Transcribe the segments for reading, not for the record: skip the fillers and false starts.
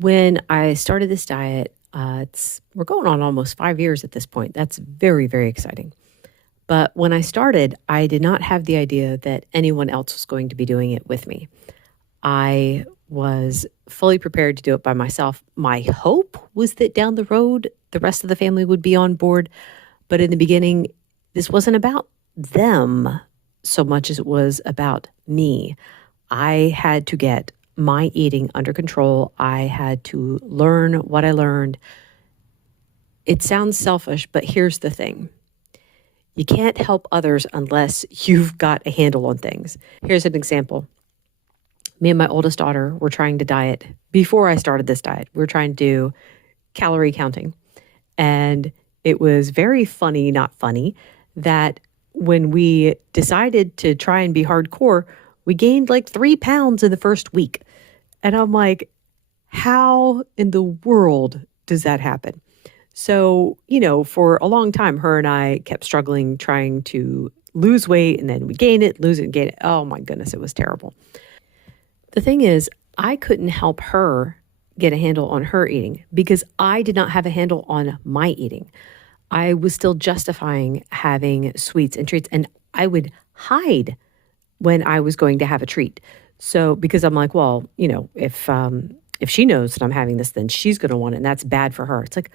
When I started this diet, we're going on almost 5 years at this point. That's very, very exciting. But when I started, I did not have the idea that anyone else was going to be doing it with me. I was fully prepared to do it by myself. My hope was that down the road, the rest of the family would be on board. But in the beginning, this wasn't about them so much as it was about me. I had to get my eating under control. I had to learn what I learned. It sounds selfish, but here's the thing. You can't help others unless you've got a handle on things. Here's an example. Me and my oldest daughter were trying to diet. Before I started this diet, we were trying to do calorie counting. And it was very funny, not funny, that when we decided to try and be hardcore, we gained like 3 pounds in the first week. And I'm like, how in the world does that happen? So, for a long time, her and I kept struggling trying to lose weight, and then we gain it, lose it, and gain it. Oh my goodness, it was terrible. The thing is, I couldn't help her get a handle on her eating because I did not have a handle on my eating. I was still justifying having sweets and treats, and I would hide when I was going to have a treat. So because I'm like, well, if she knows that I'm having this, then she's going to want it, and that's bad for her. It's like,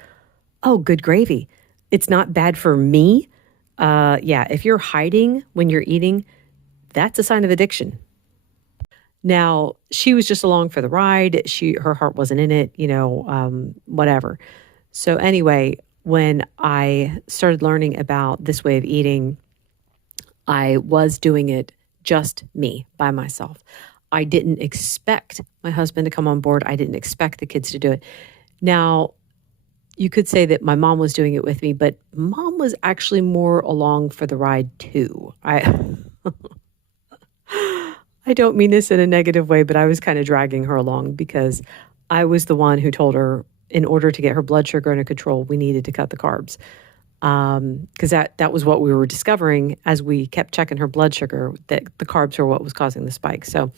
oh, good gravy. It's not bad for me. Yeah, if you're hiding when you're eating, that's a sign of addiction. Now, she was just along for the ride. Her heart wasn't in it, whatever. So anyway, when I started learning about this way of eating, I was doing it just me, by myself. I didn't expect my husband to come on board. I didn't expect the kids to do it. Now, you could say that my mom was doing it with me, but mom was actually more along for the ride too. I don't mean this in a negative way, but I was kind of dragging her along because I was the one who told her in order to get her blood sugar under control, we needed to cut the carbs. Because that was what we were discovering as we kept checking her blood sugar, that the carbs were what was causing the spike. So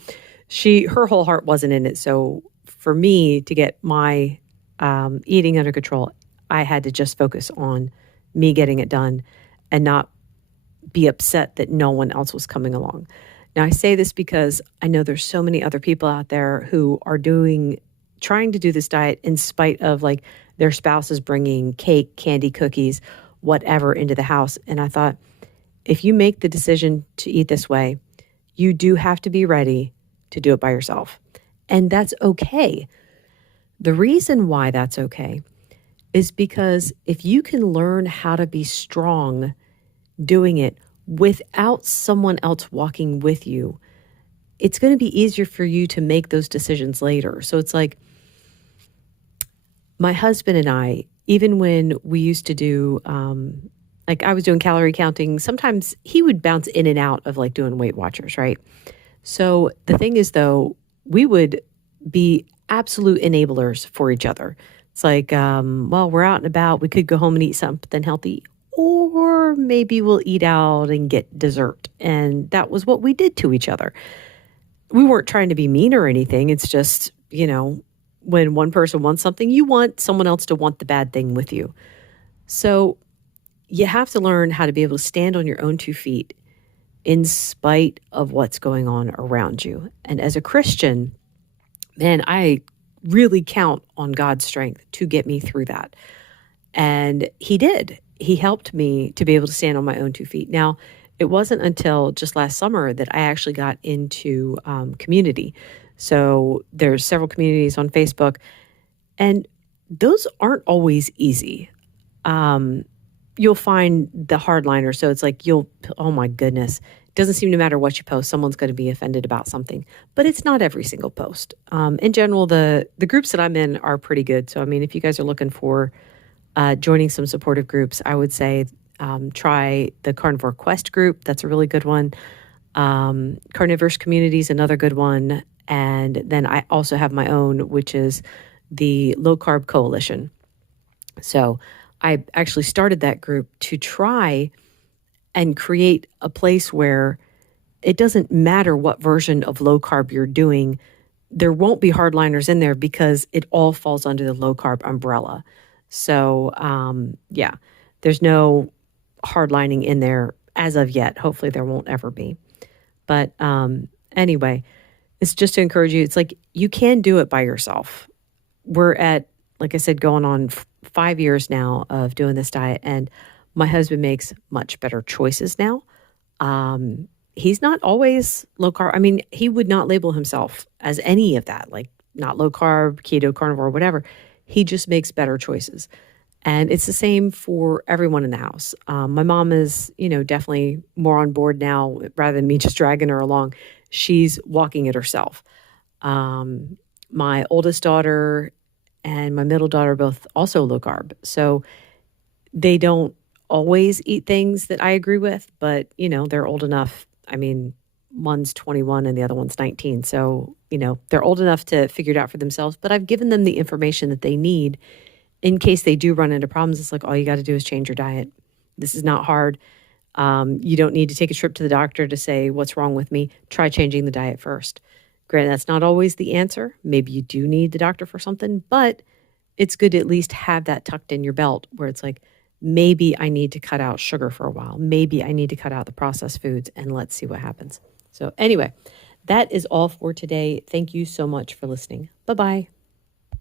her whole heart wasn't in it. So for me to get my eating under control, I had to just focus on me getting it done and not be upset that no one else was coming along. Now, I say this because I know there's so many other people out there who are trying to do this diet in spite of like their spouses bringing cake, candy, cookies, whatever into the house. And I thought, if you make the decision to eat this way, you do have to be ready to do it by yourself. And that's okay. The reason why that's okay is because if you can learn how to be strong doing it without someone else walking with you, it's going to be easier for you to make those decisions later. So it's like my husband and I, even when we used to do, like I was doing calorie counting, sometimes he would bounce in and out of like doing Weight Watchers, right? So the thing is though, we would be absolute enablers for each other. It's like, well, we're out and about. We could go home and eat something healthy, or maybe we'll eat out and get dessert. And that was what we did to each other. We weren't trying to be mean or anything. It's just, when one person wants something, you want someone else to want the bad thing with you. So you have to learn how to be able to stand on your own 2 feet in spite of what's going on around you. And as a Christian, man, I really count on God's strength to get me through that. And he did. He helped me to be able to stand on my own 2 feet. Now, it wasn't until just last summer that I actually got into community. So there's several communities on Facebook, and those aren't always easy. You'll find the hardliner. So it's like oh my goodness, it doesn't seem to matter what you post, someone's going to be offended about something. But it's not every single post. In general, the groups that I'm in are pretty good. So, I mean, if you guys are looking for joining some supportive groups, I would say try the Carnivore Quest group. That's a really good one. Carnivorous Community is another good one. And then I also have my own, which is the Low Carb Coalition. So I actually started that group to try and create a place where it doesn't matter what version of low carb you're doing. there won't be hardliners in there because it all falls under the low carb umbrella. So, yeah, there's no hardlining in there as of yet. Hopefully, there won't ever be. But anyway, it's just to encourage you. It's like you can do it by yourself. We're at, like I said, going on 5 years now of doing this diet, and my husband makes much better choices now. He's not always low carb. I mean, he would not label himself as any of that, like not low carb, keto, carnivore, whatever. He just makes better choices. And it's the same for everyone in the house. My mom is, definitely more on board now rather than me just dragging her along. She's walking it herself. My oldest daughter and my middle daughter are both also low carb. So they don't always eat things that I agree with, but, they're old enough. I mean, one's 21 and the other one's 19. So, they're old enough to figure it out for themselves. But I've given them the information that they need in case they do run into problems. It's like, all you got to do is change your diet. This is not hard. You don't need to take a trip to the doctor to say, what's wrong with me? Try changing the diet first. Granted, that's not always the answer. Maybe you do need the doctor for something, but it's good to at least have that tucked in your belt where it's like, maybe I need to cut out sugar for a while. Maybe I need to cut out the processed foods, and let's see what happens. So anyway, that is all for today. Thank you so much for listening. Bye-bye.